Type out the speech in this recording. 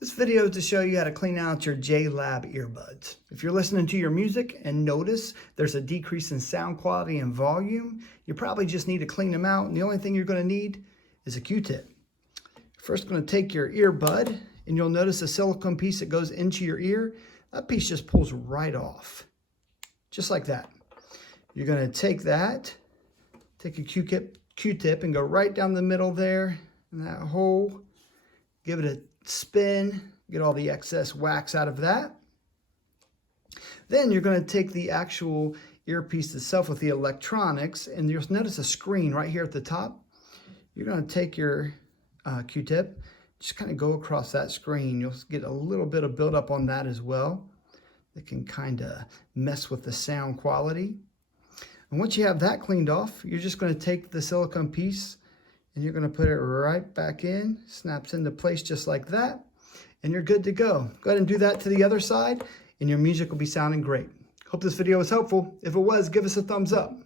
This video is to show you how to clean out your JLab earbuds. If you're listening to your music and notice there's a decrease in sound quality and volume, you probably just need to clean them out, and the only thing you're going to need is a Q-tip. First, going to take your earbud, and you'll notice a silicone piece that goes into your ear. That piece just pulls right off, just like that. You're going to take that, take a Q-tip and go right down the middle there in that hole. Give it a spin, get all the excess wax out of that. Then you're going to take the actual earpiece itself with the electronics, and you'll notice a screen right here at the top. You're going to take your Q-tip, just kind of go across that screen. You'll get a little bit of buildup on that as well. It can kind of mess with the sound quality. And once you have that cleaned off, you're just going to take the silicone piece and you're going to put it right back in, snaps into place just like that, and you're good to go. Go ahead and do that to the other side, and your music will be sounding great. Hope this video was helpful. If it was, give us a thumbs up.